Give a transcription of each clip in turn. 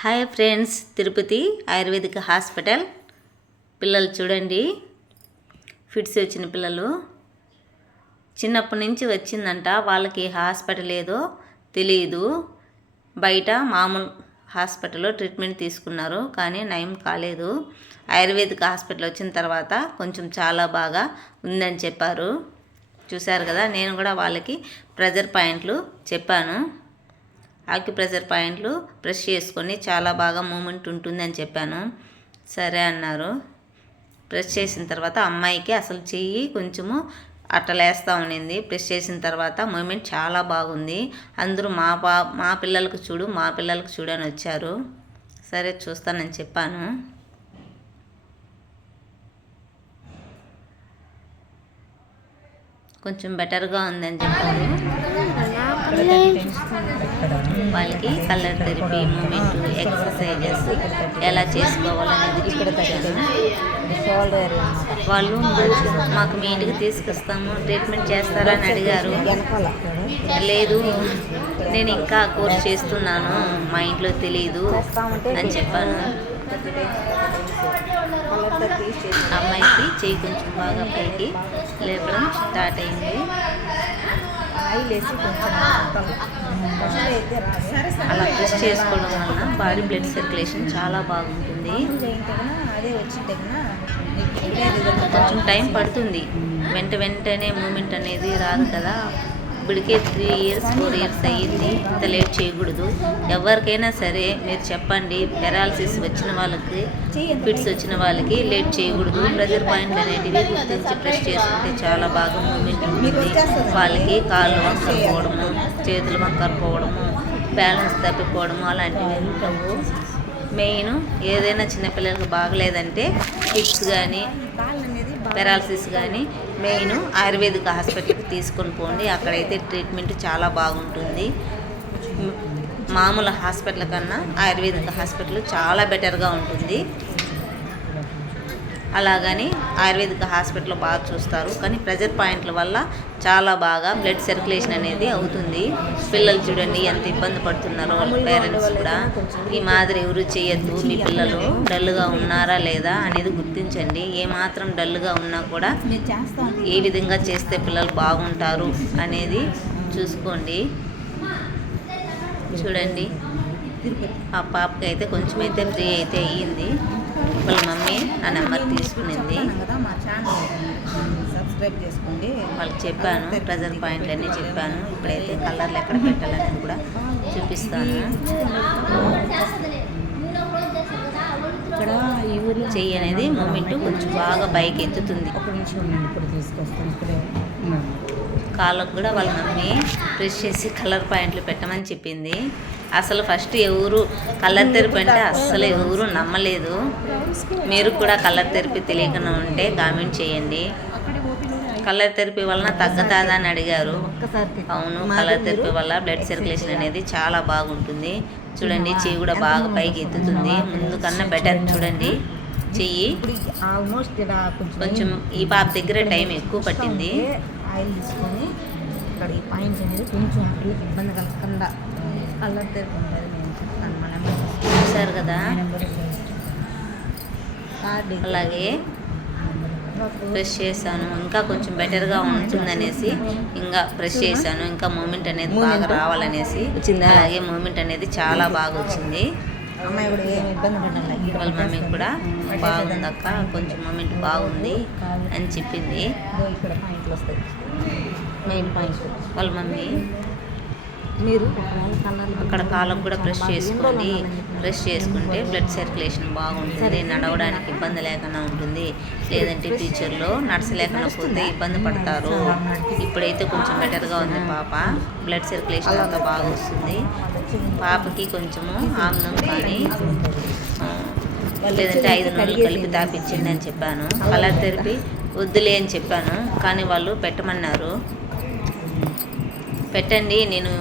Hi friends, Tirupati ayurvedic hospital పిల్లలు చూడండి. Fits వచ్చిన పిల్లలు చిన్నప్పటి నుంచి వచ్చిందంట. వాళ్ళకి హాస్పిటల్ ఏదో తెలియదు. బయట మామూలు హాస్పిటల్లో ట్రీట్మెంట్ తీసుకున్నారు, కానీ నయం కాలేదు. ఆయుర్వేదిక్ హాస్పిటల్ వచ్చిన తర్వాత కొంచెం చాలా బాగా ఉందని చెప్పారు. చూశారు కదా, నేను కూడా వాళ్ళకి ప్రెజర్ పాయింట్లు చెప్పాను. ఆక్యుప్రెషర్ పాయింట్లు ప్రెస్ చేసుకొని చాలా బాగా మూమెంట్ ఉంటుందని చెప్పాను. సరే అన్నారు. ప్రెస్ చేసిన తర్వాత అమ్మాయికి అసలు చెయ్యి కొంచెము అట్టలేస్తూ ఉండింది. ప్రెస్ చేసిన తర్వాత మూమెంట్ చాలా బాగుంది. అందరూ మా పిల్లలకు చూడు అని వచ్చారు. సరే చూస్తానని చెప్పాను. కొంచెం బెటర్గా ఉందని చెప్పారు. వాళ్ళకి కలర్ థెరపీ, మూమెంట్, ఎక్సర్సైజెస్ ఎలా చేసుకోవాలనేది చూపించాను. వాళ్ళు మాకు మీ ఇంటికి తీసుకొస్తాము, ట్రీట్మెంట్ చేస్తారని అడిగారు. లేదు, నేను ఇంకా కోర్స్ చేస్తున్నాను, మా ఇంట్లో తెలియదు అని చెప్పాను. అమ్మాయికి చెయ్యి కొంచెం బాగా పైకి లేపడం స్టార్ట్ అయింది. అలా ప్రెస్ చేసుకోవడం వలన బాడీ బ్లడ్ సర్క్యులేషన్ చాలా బాగుంటుంది. కొంచెం టైం పడుతుంది, వెంటనే మూమెంట్ అనేది రాదు కదా. ఇప్పటికే 3 years 4 years అయ్యింది. ఇంత లేట్ చేయకూడదు. ఎవరికైనా సరే మీరు చెప్పండి, పెరాలసిస్ వచ్చిన వాళ్ళకి, ఫిట్స్ వచ్చిన వాళ్ళకి లేట్ చేయకూడదు. ప్రెజర్ పాయింట్లు అనేటివి గుర్తించి ప్రెస్ చేసుకుంటే చాలా బాగా మూమెంట్ ఉంటుంది. వాళ్ళకి కాళ్ళు వంకరపోవడము, చేతులు వంకరపోవడము, బ్యాలెన్స్ తప్పిపోవడము అలాంటివి ఉంటావు. మెయిన్ ఏదైనా చిన్నపిల్లలకు బాగలేదంటే ఫిట్స్ కానీ పెరాలసిస్ కానీ మెయిన్ ఆయుర్వేదిక్ హాస్పిటల్కి తీసుకొని పోండి. అక్కడైతే ట్రీట్మెంట్ చాలా బాగుంటుంది. మామూలు హాస్పిటల్ కన్నా ఆయుర్వేదిక్ హాస్పిటల్ చాలా బెటర్గా ఉంటుంది. అలాగని ఆయుర్వేదిక్ హాస్పిటల్లో బాగా చూస్తారు, కానీ ప్రెజర్ పాయింట్ల వల్ల చాలా బాగా బ్లడ్ సర్క్యులేషన్ అనేది అవుతుంది. పిల్లలు చూడండి ఎంత ఇబ్బంది పడుతున్నారో, వాళ్ళ పేరెంట్స్ కూడా. ఈ మాదిరి ఎవరు చేయొద్దు. మీ పిల్లలు డల్గా ఉన్నారా లేదా అనేది గుర్తించండి. ఏమాత్రం డల్గా ఉన్నా కూడా ఏ విధంగా చేస్తే పిల్లలు బాగుంటారు అనేది చూసుకోండి. చూడండి, ఆ పాపకి అయితే కొంచెం అయితే ఫ్రీ అయితే అయ్యింది. వాళ్ళ మమ్మీ నా నెంబర్ తీసుకునింది. వాళ్ళకి చెప్పాను, ప్రెజర్ పాయింట్లు అన్నీ చెప్పాను. ఇప్పుడైతే కలర్లు ఎక్కడ పెట్టాలని కూడా చూపిస్తాను. చెయ్యి అనేది మూమెంట్ కొంచెం బాగా పైకి ఎత్తుతుంది. కాళ్ళకు కూడా వాళ్ళ మమ్మీ ప్రెస్ చేసి కలర్ పాయింట్లు పెట్టమని చెప్పింది. అసలు ఫస్ట్ ఎవరు కలర్ థెరపీ అంటే అస్సలు ఎవరు నమ్మలేదు. మీరు కూడా కలర్ థెరపీ తెలియకుండా ఉంటే కామెంట్ చేయండి. కలర్ థెరపీ వలన తగ్గదా అని అడిగారు. అవును, కలర్ థెరపీ వల్ల బ్లడ్ సర్క్యులేషన్ అనేది చాలా బాగుంటుంది. చూడండి, చెయ్యి కూడా బాగా పైకి ఎత్తుతుంది. ముందు కన్నా బెటర్. చూడండి, చెయ్యి కొంచెం ఈ పాప దగ్గర టైం ఎక్కువ పట్టింది. ఆయిల్ తీసుకొని ఇక్కడ ఈ పాయింట్స్ అనేది కొంచెం ఇబ్బంది కలగకుండా కలర్ థెరపీ ఉంటుంది. నేను చెప్తాను, మా నెంబర్ చూసారు కదా. అలాగే ప్రెస్ చేశాను, ఇంకా కొంచెం బెటర్గా ఉంటుందనేసి ఇంకా ప్రెస్ చేశాను. ఇంకా మూమెంట్ అనేది బాగా రావాలనేసి వచ్చింది. అలాగే మూమెంట్ అనేది చాలా బాగా వచ్చింది. అమ్మాయి కూడా ఏమి ఇబ్బంది పడాలి. వాళ్ళ మమ్మీ కూడా బాగుందక్క, కొంచెం మూమెంట్ బాగుంది అని చెప్పింది. ఇక్కడ పాయింట్లు వస్తాయి, మెయిన్ పాయింట్స్. వాళ్ళ మమ్మీ మీరు అక్కడ కాళ్ళకు కూడా ప్రెస్ చేసుకోండి. ప్రెస్ చేసుకుంటే బ్లడ్ సర్క్యులేషన్ బాగుంటుంది, నడవడానికి ఇబ్బంది లేకుండా ఉంటుంది. లేదంటే ఫ్యూచర్లో నడచలేకుండా పోతే ఇబ్బంది పడతారు. ఇప్పుడైతే కొంచెం బెటర్గా ఉంది పాప, బ్లడ్ సర్క్యులేషన్ అంతా బాగా వస్తుంది. పాపకి కొంచెము ఆమ్నం కానీ లేదంటే 5 నెలలు కలిపి తాపించండి అని చెప్పాను. కలర్ థెరపీ వద్దులే అని చెప్పాను, కానీ వాళ్ళు పెట్టమన్నారు. పెట్టండి, నేను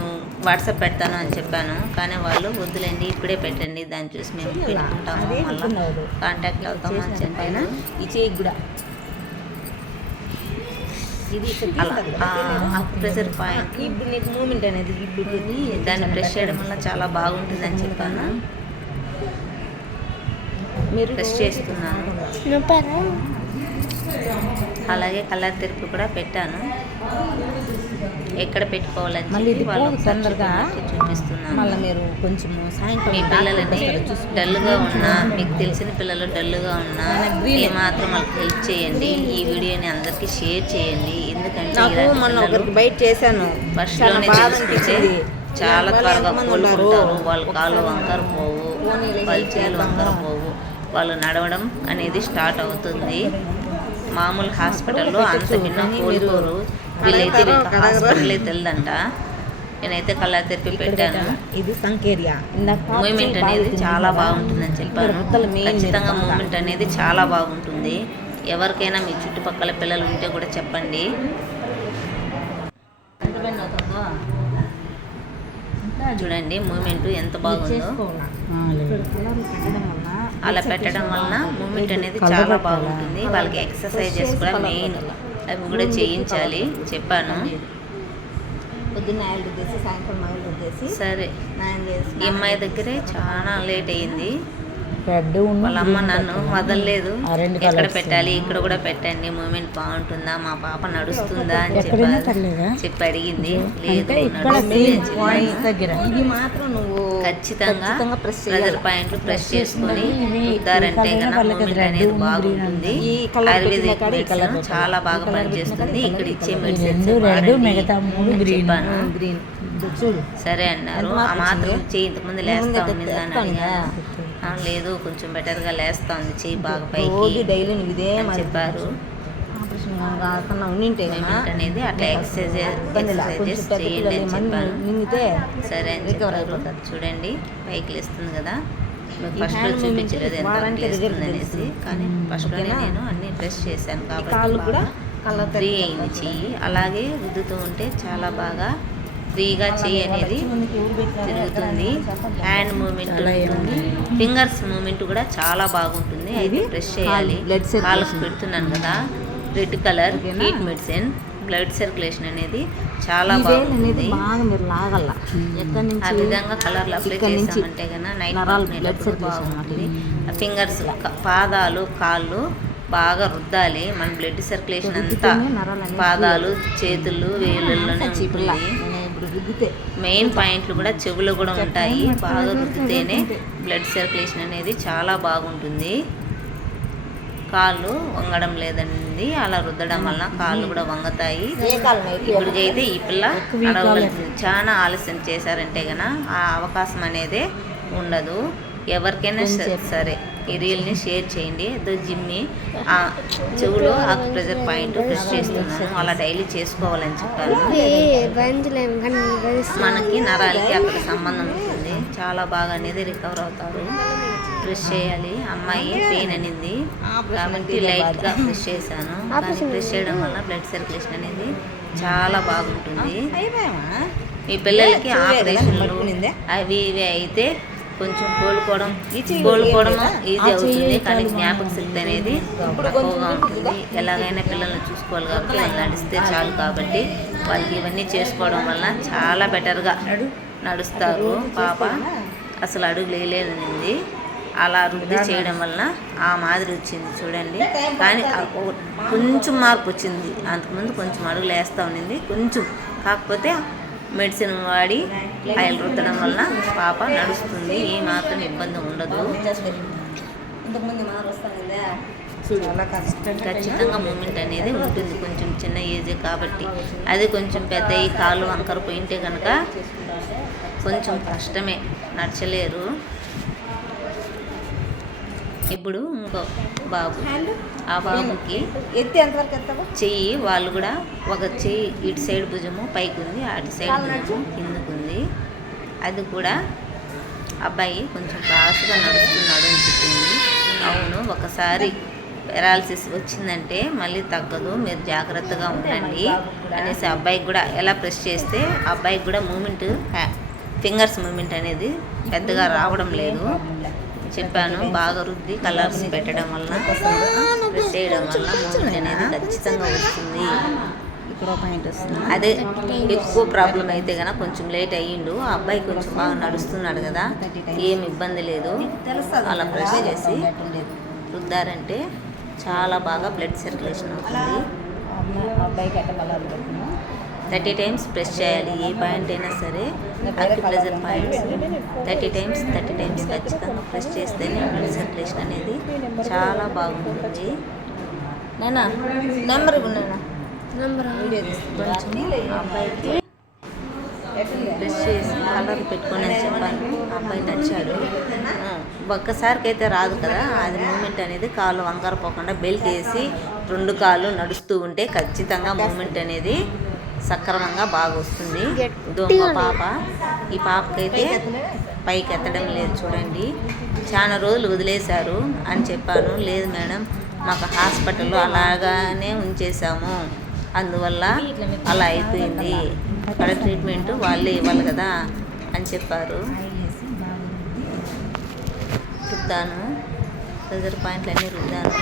వాట్సాప్ పెడతాను అని చెప్పాను, కానీ వాళ్ళు వద్దులేండి ఇప్పుడే పెట్టండి, దాన్ని చూసి మేము పెట్టుకుంటాము, మళ్ళీ కాంటాక్ట్ అవుతాము అని చెప్పాను. ఈ చేయి కూడా ఇది ప్రెషర్ పాయింట్ ఇప్పుడు నీకు మూమెంట్ అనేది ఇప్పుడు దాన్ని ప్రెస్ చేయడం వల్ల చాలా బాగుంటుందని చెప్పాను. మీరు ప్రెస్ చేస్తున్నాను. అలాగే కలర్ తెరుపు కూడా పెట్టాను. ఎక్కడ పెట్టుకోవాలని మళ్ళీ ఇది చెప్పి వాళ్ళు పోదు ఒకసారి తొందరగా. చూపిస్తున్నాను. మళ్ళీ మీరు కొంచెం మీ సాయంకాలం పిల్లలని డల్గా ఉన్నా, మీకు తెలిసిన పిల్లలు డల్గా ఉన్నా ఏమాత్రం వాళ్ళకి హెల్ప్ చేయండి. ఈ వీడియోని అందరికీ షేర్ చేయండి. ఎందుకంటే నాకు ఇలాంటి మొన్న పిల్లలు ఒకరికి బయట చేశాను, ఫస్ట్లోనే బాగా తెలుసుకుంటే అనిపించింది. చాలా వాళ్ళు త్వరగా ఎంతమంది కోలుకుంటారు. ఉన్నారు? వాళ్ళ కాళ్ళు వంకర పోవు, పోనీలే, వాళ్ళ హెల్ప్ చేతులు వంకర చేద్దామా? పోవు, వాళ్ళు నడవడం అనేది స్టార్ట్ అవుతుంది. మామూలు హాస్పిటల్లో అంత భిన్న కోలుకోరు. వీళ్ళైతే హాస్పిటలే తెలియదంట. నేనైతే కలర్ తెప్పి పెట్టాను. ఇది సంకేరియా. మూమెంట్ అనేది చాలా బాగుంటుందని చెప్పాను. ఖచ్చితంగా మూమెంట్ అనేది చాలా బాగుంటుంది. ఎవరికైనా మీ చుట్టుపక్కల పిల్లలు ఉంటే కూడా చెప్పండి. చూడండి మూమెంట్ ఎంత బాగుందో. అలా పెట్టడం వలన మూమెంట్ అనేది చాలా బాగుంటుంది. వాళ్ళకి ఎక్సర్సైజెస్ కూడా మెయిన్, అవి కూడా చేయించాలి చెప్పాను. పొద్దున్న ఆయిల్ రుద్దేసి సాయంత్రం ఆయిల్ రుద్దేసి సరే, స్నానం చేసి ఈ అమ్మాయి దగ్గరే చాలా లేట్ అయింది. రెడ్ వాళ్ళ అమ్మ నన్ను వదలలేదు. ఎక్కడ పెట్టాలి, ఇక్కడ కూడా పెట్టండి, మూమెంట్ బాగుంటుందా, మా పాప నడుస్తుందా అని చెప్పి అడిగింది. లేదు నడుస్తుంది అని చెప్పాను. ఇది మాత్రం నువ్వు ఖచ్చితంగా ప్రెజర్ పాయింట్లు ప్రెస్ చేసుకొని రుద్దారంటే కనుక మూమెంట్ అనేది బాగుంటుంది. ఆయుర్వేదిక్ మెడిసిన్ చాలా బాగా పనిచేస్తుంది. ఇక్కడ ఇచ్చే మెడిసిన్స్ చెప్పాను. గ్రీన్ చూడు. సరే అన్నారు. ఆ మాత్రం చెయ్యి ఇంతకుముందు లేస్తా ఉండిందా అని అడిగా. లేదు కొంచెం బెటర్గా లేస్తా ఉంది, చెయ్యి బాగా పైకి డైలీ నువ్వు ఇదే అని చెప్పారు. కాకుండా ఉండింటే మూమెంట్ అనేది అట్లా ఎక్సర్సైజెస్ చేయండి అని చెప్పాను. నింగితే సరే అని చెప్పారు. చూడండి పైకి లేస్తుంది కదా. ఫస్ట్లో చూపించలేదు ఎంత లేస్తుంది అనేసి, కానీ ఫస్ట్లోనే నేను అన్ని ప్రెస్ చేశాను కాబట్టి కూడా ఫ్రీ అయింది చెయ్యి. అలాగే రుద్దుతూ ఉంటే చాలా బాగా ఫ్రీగా చెయ్యి అనేది తిరుగుతుంది. హ్యాండ్ మూమెంట్ ఉంటుంది, ఫింగర్స్ మూమెంట్ కూడా చాలా బాగుంటుంది. అయితే ప్రెస్ చేయాలి. కాళ్ళకు పెడుతున్నాను కదా, red colour heat medicine, blood circulation అనేది చాలా బాగుంటుంది. ఆ విధంగా కలర్లు అప్లై చేసామంటే కన్నా నైట్ పడుకునేటప్పుడు బాగుంటుంది. ఫింగర్స్, పాదాలు, కాళ్ళు బాగా రుద్దాలి. మన బ్లడ్ సర్క్యులేషన్ అంతా పాదాలు, చేతులు, వేళ్ళల్లోనే ఉంటుంది. మెయిన్ పాయింట్లు కూడా చెవులు కూడా ఉంటాయి. బాగా రుద్దితేనే బ్లడ్ సర్క్యులేషన్ అనేది చాలా బాగుంటుంది. కాళ్ళు వంగడం లేదండి, అలా రుద్దడం వలన కాళ్ళు కూడా వంగతాయి. ఇప్పటికైతే ఈ పిల్ల నడవగలుగుతుంది. చాలా ఆలస్యం చేశారంటే కనుక ఆ అవకాశం అనేదే ఉండదు. ఎవరికైనా సరే ఈ రీల్ని షేర్ చేయండి. జిమ్ని ఆ చెవులో ఆ ప్రెజర్ పాయింట్ ప్రెస్ చేస్తున్నాను. అలా డైలీ చేసుకోవాలని చెప్పాను. మనకి నరాలకి అక్కడ సంబంధం ఉంటుంది. చాలా బాగా అనేది రికవర్ అవుతారు. ప్రెస్ చేయాలి. అమ్మాయి పెయిన్ అనింది కాబట్టి లైట్గా ప్రెస్ చేశాను. కానీ ప్రెస్ చేయడం వల్ల బ్లడ్ సర్క్యులేషన్ అనేది చాలా బాగుంటుంది. మీ పిల్లలకి ఆపరేషన్లు అవి ఇవి అయితే కొంచెం కోలుకోవడం ఈజీ అవుతుంది. కానీ జ్ఞాపక శక్తి అనేది తక్కువగా ఉంటుంది. ఎలాగైనా పిల్లల్ని చూసుకోవాలి కాబట్టి వాళ్ళు నడిస్తే చాలు. కాబట్టి వాళ్ళకి ఇవన్నీ చేసుకోవడం వల్ల చాలా బెటర్గా నడుస్తారు. పాప అసలు అడుగు లేనింది. అలా రుద్ది చేయడం వలన ఆ మాదిరి వచ్చింది చూడండి. కానీ కొంచెం మార్పు వచ్చింది. అంతకుముందు కొంచెం అడుగులు వేస్తూ ఉండింది కొంచెం. కాకపోతే మెడిసిన్ వాడి ఆయిల్ రుద్దడం వలన పాప నడుస్తుంది. ఏ మాత్రం ఇబ్బంది ఉండదు. ఖచ్చితంగా మూమెంట్ అనేది ఉంటుంది. కొంచెం చిన్న ఏజే కాబట్టి. అది కొంచెం పెద్ద ఈ కాళ్ళు వంకర పోయింటే కనుక కొంచెం కష్టమే, నడచలేరు. ఇప్పుడు ఇంకో బాబు, ఆ బాబుకి చెయ్యి వాళ్ళు కూడా ఒక చెయ్యి ఇటు సైడ్ భుజము పైకి ఉంది, అటు సైడ్ భుజము కిందకు ఉంది. అది కూడా అబ్బాయి కొంచెం ఫాస్ట్గా నడుస్తున్నాడు అని చెప్పింది. అవును, ఒకసారి పెరాలసిస్ వచ్చిందంటే మళ్ళీ తగ్గదు, మీరు జాగ్రత్తగా ఉండండి అనేసి అబ్బాయికి కూడా ఎలా ప్రెస్ చేస్తే అబ్బాయికి కూడా మూమెంట్, ఫింగర్స్ మూమెంట్ అనేది పెద్దగా రావడం లేదు చెప్పాను. బాగా రుద్ది కలర్స్ పెట్టడం వలన, ప్రెస్ చేయడం వల్ల మూమెంట్ అనేది ఖచ్చితంగా వస్తుంది. ఇక్కడ పాయింట్ వస్తుంది. అదే ఎక్కువ ప్రాబ్లం అయితే కనుక కొంచెం లేట్ అయ్యిండు. ఆ అబ్బాయి కొంచెం బాగా నడుస్తున్నాడు కదా, ఏం ఇబ్బంది లేదు. అలా ప్రెస్ చేసి రుద్దారంటే చాలా బాగా బ్లడ్ సర్క్యులేషన్ అవుతుంది. అబ్బాయికి అట్ట బలాలు పెట్టినా 30 టైమ్స్ ప్రెస్ చేయాలి. ఏ పాయింట్ అయినా సరే అక్యుప్రెషర్ పాయింట్స్ 30 టైమ్స్ ఖచ్చితంగా ప్రెస్ చేస్తేనే బ్లడ్ సర్క్యులేషన్ అనేది చాలా బాగుంటుంది. నేనా నెంబర్ ఇవ్వనా వీడియో తీసుకుంటాను. అబ్బాయికి ప్రెస్ చేసి కలర్ పెట్టుకొని అని చెప్పాను. అబ్బాయి నచ్చాడు. ఒక్కసారికి అయితే రాదు కదా, అది మూమెంట్ అనేది కాలు వంకర పోకుండా బెల్ట్ వేసి 2 కాళ్ళు నడుస్తూ ఉంటే ఖచ్చితంగా మూమెంట్ అనేది సక్రమంగా బాగా వస్తుంది. దొంగ పాప, ఈ పాపకైతే పైకి ఎత్తడం లేదు చూడండి. చాలా రోజులు వదిలేశారు అని చెప్పాను. లేదు మేడం, మాకు హాస్పిటల్లో అలాగానే ఉంచేసాము, అందువల్ల అలా అయిపోయింది, అక్కడ ట్రీట్మెంట్ వాళ్ళే ఇవ్వాలి కదా అని చెప్పారు. రుద్దాను, ప్రెజర్ పాయింట్లు అన్నీ రుద్దాను.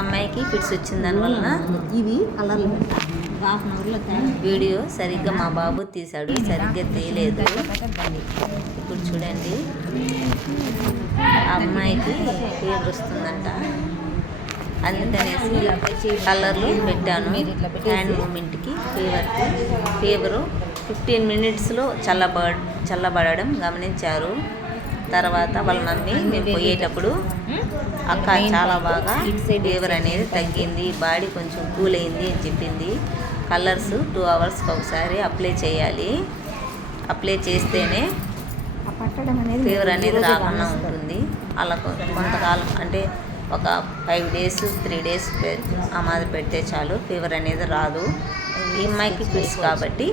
అమ్మాయికి ఫిట్స్ వచ్చిన దానివల్ల ఇవి కలర్లు హాఫ్ అన్ అవర్లో వీడియో సరిగ్గా మా బాబు తీశాడు, సరిగ్గా తీయలేదు. ఇప్పుడు చూడండి, ఆ అమ్మాయికి ఫీవర్ వస్తుందంట, అందుకనేసి కలర్లు పెట్టాను. హ్యాండ్ మూమెంట్కి ఫీవరు 15 మినిట్స్లో చల్లబడడం గమనించారు. తర్వాత వాళ్ళ మమ్మీ మేము పోయేటప్పుడు అక్క చాలా బాగా ఫీవర్ అనేది తగ్గింది, బాడీ కొంచెం కూల్ అయింది అని చెప్పింది. కలర్స్ 2 అవర్స్కి ఒకసారి అప్లై చేయాలి. అప్లై చేస్తేనే ఫీవర్ అనేది రాకుండా ఉంటుంది. అలా కొంతకాలం అంటే ఒక 5 డేస్ 3 డేస్ ఆ మాదిరి పెడితే చాలు, ఫీవర్ అనేది రాదు. ఈ అమ్మాయికి ఫిట్స్ కాబట్టి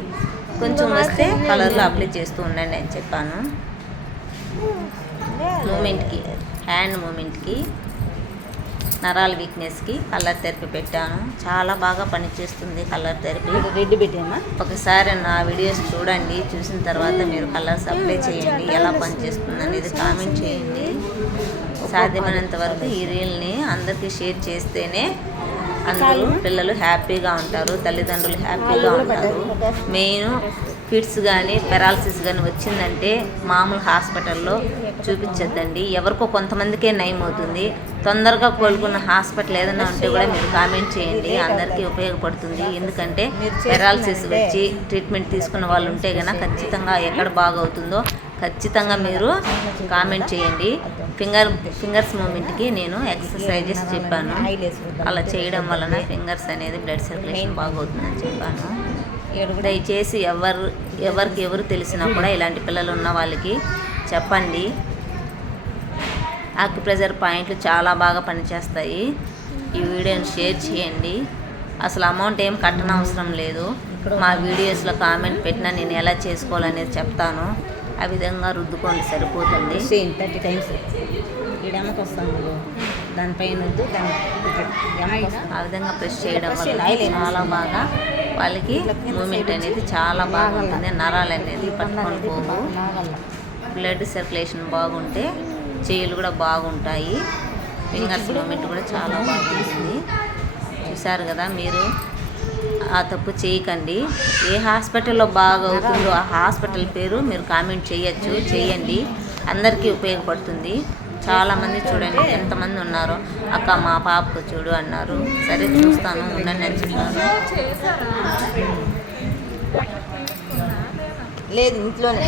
కొంచెం వస్తే కలర్లో అప్లై చేస్తూ ఉండండి అని చెప్పాను. మూమెంట్కి, హ్యాండ్ మూమెంట్కి, నరాల వీక్నెస్కి కలర్ థెరపీ పెట్టాను. చాలా బాగా పనిచేస్తుంది కలర్ థెరపీ. రెడ్ పెట్టామా? ఒకసారి నా వీడియోస్ చూడండి, చూసిన తర్వాత మీరు కలర్స్ అప్లై చేయండి. ఎలా పనిచేస్తుంది అనేది కామెంట్ చేయండి. సాధ్యమైనంత వరకు ఈ రీల్ని అందరికీ షేర్ చేస్తేనే అందరూ పిల్లలు హ్యాపీగా ఉంటారు, తల్లిదండ్రులు హ్యాపీగా ఉంటారు. మెయిన్ ఫిట్స్ కానీ పెరాలసిస్ కానీ వచ్చిందంటే మామూలు హాస్పిటల్లో చూపించద్దండి. ఎవరికో కొంతమందికే నయం అవుతుంది. తొందరగా కోలుకున్న హాస్పిటల్ ఏదైనా ఉంటే కూడా మీరు కామెంట్ చేయండి, అందరికీ ఉపయోగపడుతుంది. ఎందుకంటే పెరాలసిస్ వచ్చి ట్రీట్మెంట్ తీసుకున్న వాళ్ళు ఉంటే కనుక ఖచ్చితంగా ఎక్కడ బాగవుతుందో ఖచ్చితంగా మీరు కామెంట్ చేయండి. ఫింగర్స్ మూమెంట్కి నేను ఎక్సర్సైజెస్ చెప్పాను. అలా చేయడం వలన ఫింగర్స్ అనేది బ్లడ్ సర్క్యులేషన్ బాగవుతుందని చెప్పాను. దయచేసి ఎవరికి ఎవరు తెలిసినా కూడా ఇలాంటి పిల్లలు ఉన్న వాళ్ళకి చెప్పండి. అక్యుప్రెషర్ పాయింట్లు చాలా బాగా పనిచేస్తాయి. ఈ వీడియోని షేర్ చేయండి. అసలు అమౌంట్ ఏం కట్టనవసరం లేదు. మా వీడియోస్లో కామెంట్ పెట్టినా నేను ఎలా చేసుకోవాలనేది చెప్తాను. ఆ విధంగా రుద్దుకోండి, సరిపోతుంది. 30 టైమ్స్ ఈడమ్మకి వస్తాను, దానిపైన వద్దు, ఆ విధంగా ప్రెస్ చేయడం వల్ల చాలా బాగా వాళ్ళకి మూమెంట్ అనేది చాలా బాగుంటుంది. నరాలు అనేది పట్టుకొని పోవు. బ్లడ్ సర్క్యులేషన్ బాగుంటే చేతులు కూడా బాగుంటాయి. ఫింగర్స్ మూమెంట్ కూడా చాలా బాగుంటుంది. చూసారు కదా, మీరు ఆ తప్పు చేయకండి. ఏ హాస్పిటల్లో బాగా అవుతుందో ఆ హాస్పిటల్ పేరు మీరు కామెంట్ చేయండి. అందరికీ ఉపయోగపడుతుంది. చాలామంది చూడండి ఎంతమంది ఉన్నారో, అక్క మా పాపకు చూడు అన్నారు. సరే చూస్తాను, ఉండండి అని చెప్పాను. లేదు ఇంట్లోనే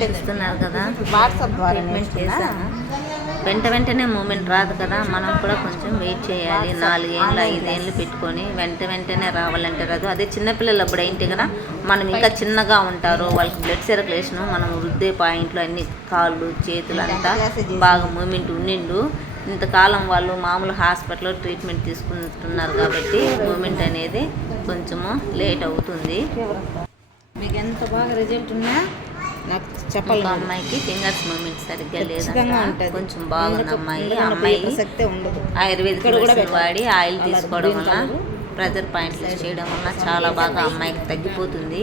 చేస్తున్నారు కదా, వాట్సాప్ ద్వారా ట్రీట్మెంట్ చేశాను. వెంటనే మూమెంట్ రాదు కదా, మనం కూడా కొంచెం వెయిట్ చేయాలి. 4 ఏళ్ళు 5 ఏళ్ళు పెట్టుకొని వెంటనే రావాలంటే రాదు. అదే చిన్నపిల్లలు అప్పుడు ఏంటి కదా, మనం ఇంకా చిన్నగా ఉంటారు, వాళ్ళకి బ్లడ్ సర్క్యులేషన్ మనం వృద్ధే పాయింట్లు అన్ని కాళ్ళు చేతులు అంతా బాగా మూమెంట్ ఉండిండు. ఇంతకాలం వాళ్ళు మామూలు హాస్పిటల్లో ట్రీట్మెంట్ తీసుకుంటున్నారు కాబట్టి మూమెంట్ అనేది కొంచెము లేట్ అవుతుంది. మీకు ఎంత బాగా రిజల్ట్ ఉన్నా నాకు చెప్పాలి. అమ్మాయికి ఫింగర్స్ మూమెంట్ సరిగ్గా ఖచ్చితంగా లేదు, ఉంటుంది. కొంచెం బాగుంది అమ్మాయి. ప్రసక్తే ఉండదు. ఆయుర్వేదిక్ మెడిసిన్ వాడి ఆయిల్ తీసుకోవడం వల్ల ప్రెజర్ పాయింట్లు చేయడం వల్ల చాలా బాగా అమ్మాయికి తగ్గిపోతుంది.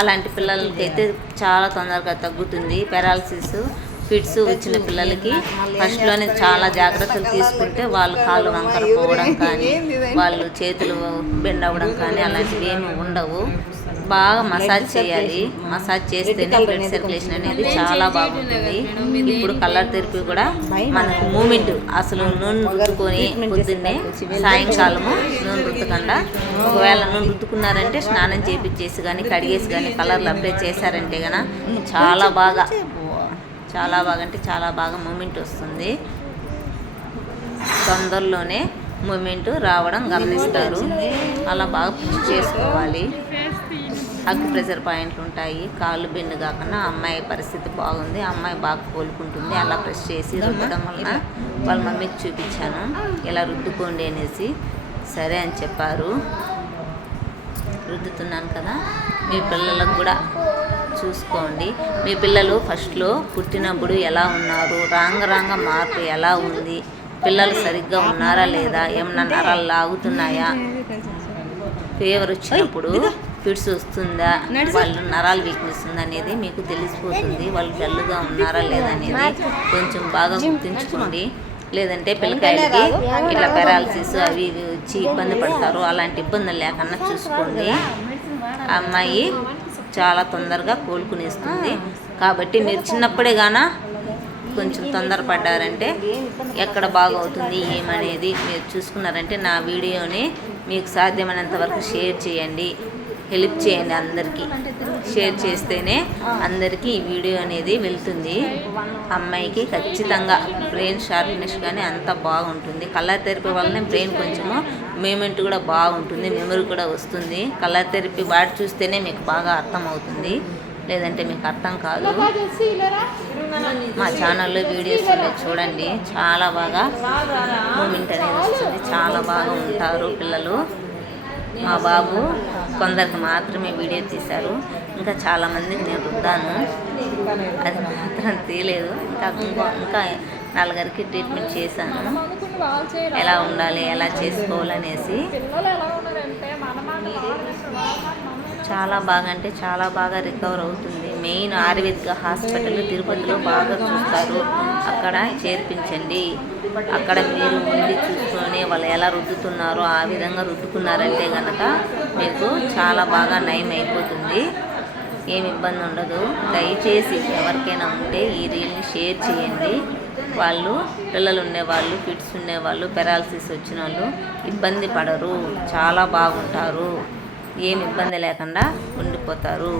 అలాంటి పిల్లలకైతే చాలా తొందరగా తగ్గుతుంది. పెరాలసిస్ ఫిట్స్ వచ్చిన పిల్లలకి ఫస్ట్లోనే చాలా జాగ్రత్తలు తీసుకుంటే వాళ్ళు కాళ్ళు వంకర పోవడం కానీ వాళ్ళు చేతులు బెండ్ అవ్వడం కానీ అలాంటివి ఏమి ఉండవు. బాగా మసాజ్ చేయాలి. మసాజ్ చేస్తేనే బ్లడ్ సర్క్యులేషన్ అనేది చాలా బాగుంటుంది. ఇప్పుడు కలర్ థెరపీ కూడా మనకు మూమెంట్ అసలు నూనె రుద్దుకొని పొద్దున్నే సాయంకాలము నూనె రుద్దకుండా ఒకవేళ నూనె రుద్దుకున్నారంటే స్నానం చేపించేసి కానీ కడిగేసి కానీ కలర్లు అప్లై చేశారంటే కనుక చాలా బాగా అంటే చాలా బాగా మూమెంట్ వస్తుంది. తొందరలోనే మూమెంట్ రావడం గమనిస్తారు. అలా బాగా పుష్ చేసుకోవాలి. హగ్ ప్రెషర్ పాయింట్లు ఉంటాయి. కాళ్ళు బెండ్ కాకుండా అమ్మాయి పరిస్థితి బాగుంది, అమ్మాయి బాగా కోలుకుంటుంది. అలా ప్రెస్ చేసి రుద్దడం వలన వాళ్ళ మమ్మీకి చూపించాను, ఇలా రుద్దుకోండి అనేసి. సరే అని చెప్పారు. రుద్దుతున్నాను కదా, మీ పిల్లలకు కూడా చూసుకోండి. మీ పిల్లలు ఫస్ట్లో పుట్టినప్పుడు ఎలా ఉన్నారు, రాంగ మార్పు ఎలా ఉంది, పిల్లలు సరిగ్గా ఉన్నారా లేదా, ఏమన్నా నరాలు లాగుతున్నాయా, ఫీవర్ వచ్చినప్పుడు ఫిట్స్ వస్తుందా, వాళ్ళు నరాలు వీక్నెస్ ఉందా అనేది మీకు తెలిసిపోతుంది. వాళ్ళు డల్లుగా ఉన్నారా లేదా అనేది కొంచెం బాగా గుర్తుంచుకోండి. లేదంటే పిల్లకాయలకి ఇట్లా పెరాలసిస్ అవి ఇవి వచ్చి ఇబ్బంది పడతారు. అలాంటి ఇబ్బందులు లేకుండా చూసుకోండి. ఆ అమ్మాయి చాలా తొందరగా కోలుకునేస్తుంది. కాబట్టి మీరు చిన్నప్పుడే గానా కొంచెం తొందరపడ్డారంటే ఎక్కడ బాగవుతుంది ఏమనేది మీరు చూసుకున్నారంటే నా వీడియోని మీకు సాధ్యమైనంత వరకు షేర్ చేయండి, హెల్ప్ చేయండి. అందరికీ షేర్ చేస్తేనే అందరికీ ఈ వీడియో అనేది వెళ్తుంది. అమ్మాయికి ఖచ్చితంగా బ్రెయిన్ షార్ప్నెస్ కానీ అంత బాగుంటుంది. కలర్ థెరపీ వల్లనే బ్రెయిన్ కొంచెము మూమెంట్ కూడా బాగుంటుంది, మెమరీ కూడా వస్తుంది. కలర్ థెరపీ వాడి చూస్తేనే మీకు బాగా అర్థం అవుతుంది, లేదంటే మీకు అర్థం కాదు. మా ఛానల్లో వీడియోస్ చూడండి, చాలా బాగా మూమెంట్ అనేది వస్తుంది, చాలా బాగా ఉంటారు పిల్లలు. మా బాబు కొందరికి మాత్రమే వీడియో తీశారు, ఇంకా చాలామందికి నేను రుద్దాను, అది మాత్రం తీయలేదు. ఇంకా నలుగురికి ట్రీట్మెంట్ చేశాను, ఎలా ఉండాలి ఎలా చేసుకోవాలనేసి. చాలా బాగా అంటే చాలా బాగా రికవర్ అవుతుంది. మెయిన్ ఆయుర్వేదిక హాస్పిటల్ తిరుపతిలో బాగా చూస్తారు, అక్కడ చేర్పించండి. అక్కడ మీరు ఉండి చూసుకొని వాళ్ళు ఎలా రుద్దుతున్నారో ఆ విధంగా రుద్దుకున్నారంటే కనుక మీకు చాలా బాగా నయం అయిపోతుంది, ఏమి ఇబ్బంది ఉండదు. దయచేసి ఎవరికైనా ఉంటే ఈ రీల్ని షేర్ చేయండి. వాళ్ళు పిల్లలు ఉండేవాళ్ళు, ఫిట్స్ ఉండేవాళ్ళు, పెరాలసిస్ వచ్చిన వాళ్ళు ఇబ్బంది పడరు, చాలా బాగుంటారు, ఏమి ఇబ్బంది లేకుండా ఉండిపోతారు.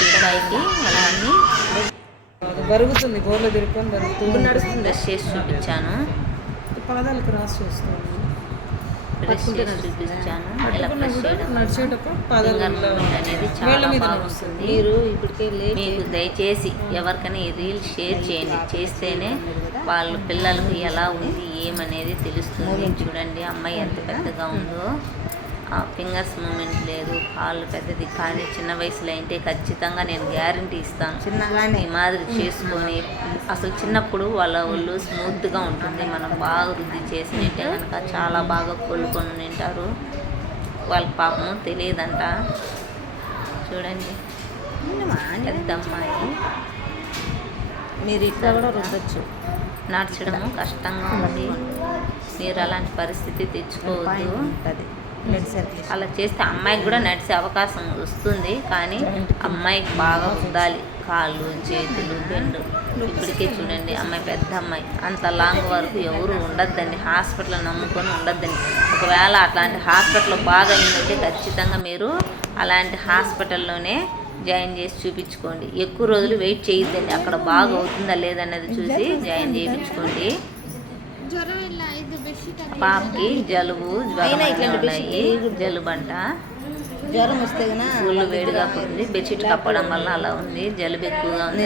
పిల్లకాయకి అలాన్ని బరుగుతుంది, గోర్లో తిరుక్కొని బరుగుతుంది. బ్రష్ చేసి చూపించాను, పాదాలకు రాసి చేస్తాను, బ్రష్ చేసి చూపించాను. ఇలా బ్రష్ చేయడం నడిచేటప్పుడు అనేది చాలా బాగుంటుంది. మీరు ఇప్పటికే మీకు దయచేసి ఎవరికైనా ఈ రీల్ షేర్ చేయండి, చేస్తేనే వాళ్ళ పిల్లలకు ఎలా ఉంది ఏమనేది తెలుస్తుంది. చూడండి అమ్మాయి ఎంత పెద్దగా ఉందో, ఫింగర్స్ మూమెంట్ లేదు, కాళ్ళు పెద్దది. కానీ చిన్న వయసులో అయితే ఖచ్చితంగా నేను గ్యారంటీ ఇస్తాను, చిన్నగానే ఈ మాదిరి చేసుకొని అసలు చిన్నప్పుడు వాళ్ళ ఒళ్ళు స్మూత్గా ఉంటుంది. మనం బాగా వృద్ధి చేసినట్టే కనుక చాలా బాగా కోలుకొని తింటారు. వాళ్ళ పాపము తెలియదంట. చూడండి పెద్ద అమ్మాయి, మీరు ఇట్లా కూడా రుద్దచ్చు. నడచడము కష్టంగా ఉంది, మీరు అలాంటి పరిస్థితి తెచ్చుకోవద్దు. అలా చేస్తే అమ్మాయికి కూడా నడిచే అవకాశం వస్తుంది, కానీ అమ్మాయికి బాగా ఉండాలి, కాళ్ళు చేతులు బెండు. ఇప్పటికే చూడండి అమ్మాయి పెద్ద అమ్మాయి, అంత లాంగ్ వరకు ఎవరు ఉండద్దండి, హాస్పిటల్ నమ్ముకొని ఉండద్దండి. ఒకవేళ అట్లాంటి హాస్పిటల్ బాగా అయిందంటే ఖచ్చితంగా మీరు అలాంటి హాస్పిటల్లోనే జాయిన్ చేసి చూపించుకోండి. ఎక్కువ రోజులు వెయిట్ చేయొద్దండి, అక్కడ బాగా అవుతుందా లేదన్నది చూసి జాయిన్ చేయించుకోండి. పాపకి జలుబు జ్వరం ఉన్నాయి, జలుబు అంట, జ్వరం వస్తే ఒళ్ళు వేడిగా ఉంది, బెడ్షీట్ కప్పడం వల్ల అలా ఉంది, జలుబు ఎక్కువగా ఉంది.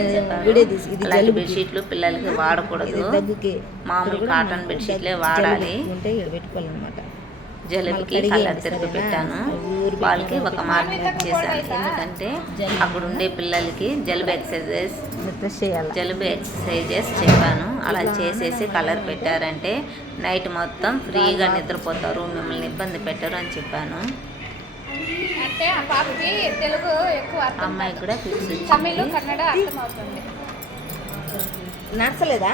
అలాంటి బెడ్షీట్లు పిల్లలకి వాడకూడదు, మామూలు కాటన్ బెడ్షీట్లే వాడాలి. పెట్టుకోవాలన్నమాట. జలుబుకి కలర్ తెరపి పెట్టాను. వాళ్ళకి ఒక మార్క్ ఇచ్చేసాను. ఎందుకంటే అక్కడ ఉండే పిల్లలకి జలుబు ఎక్సర్సైజెస్ చెప్పాను. అలా చేసేసి కలర్ పెట్టారంటే నైట్ మొత్తం ఫ్రీగా నిద్రపోతారు, మిమ్మల్ని ఇబ్బంది పెట్టరు అని చెప్పాను. అంటే ఆ పాపకి తెలుగు ఎక్కువ అర్థం అమ్మాయి కూడా ఫిక్స్ తమిళ్ వచ్చింది. కన్నడ అర్థమవుతుంది. నచ్చలేదా?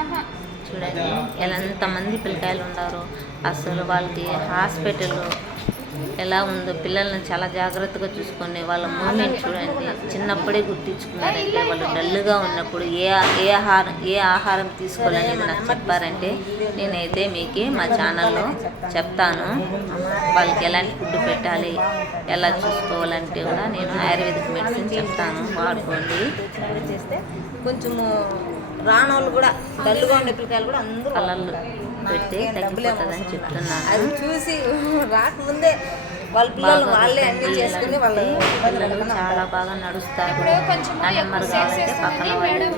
ఆహా. చూడండి ఎంతమంది పిల్లకాయలు ఉన్నారు. అసలు వాళ్ళకి హాస్పిటల్ ఎలా ఉందో పిల్లల్ని చాలా జాగ్రత్తగా చూసుకొని వాళ్ళ మూమెంట్ చూడండి. చిన్నప్పుడే గుర్తించుకున్నారంటే వాళ్ళు డల్గా ఉన్నప్పుడు ఏ ఆహారం తీసుకోవాలనేది నాకు చెప్పారంటే నేనైతే మీకు మా ఛానల్లో చెప్తాను. వాళ్ళకి ఎలాంటి ఫుడ్ పెట్టాలి, ఎలా చూసుకోవాలంటే కూడా నేను ఆయుర్వేదిక్ మెడిసిన్ చెప్తాను, వాడుకోండి. చేస్తే కొంచెము రానోళ్ళు కూడా డల్లుగా ఉండే పిల్లకాయలు కూడా అందరూ కలర్లు పెడితే తగ్గిపోతుందని చెప్తున్నాను. అది చూసి రాకముందే వాళ్ళ పిల్లలు వాళ్ళే అన్ని చేసుకుని వాళ్ళు పిల్లలు చాలా బాగా నడుస్తారు. ఇప్పుడు కొంచెం నెమ్మదిగా ఎక్కువ అయితే పక్కన చేసేసి వాళ్ళు మేడం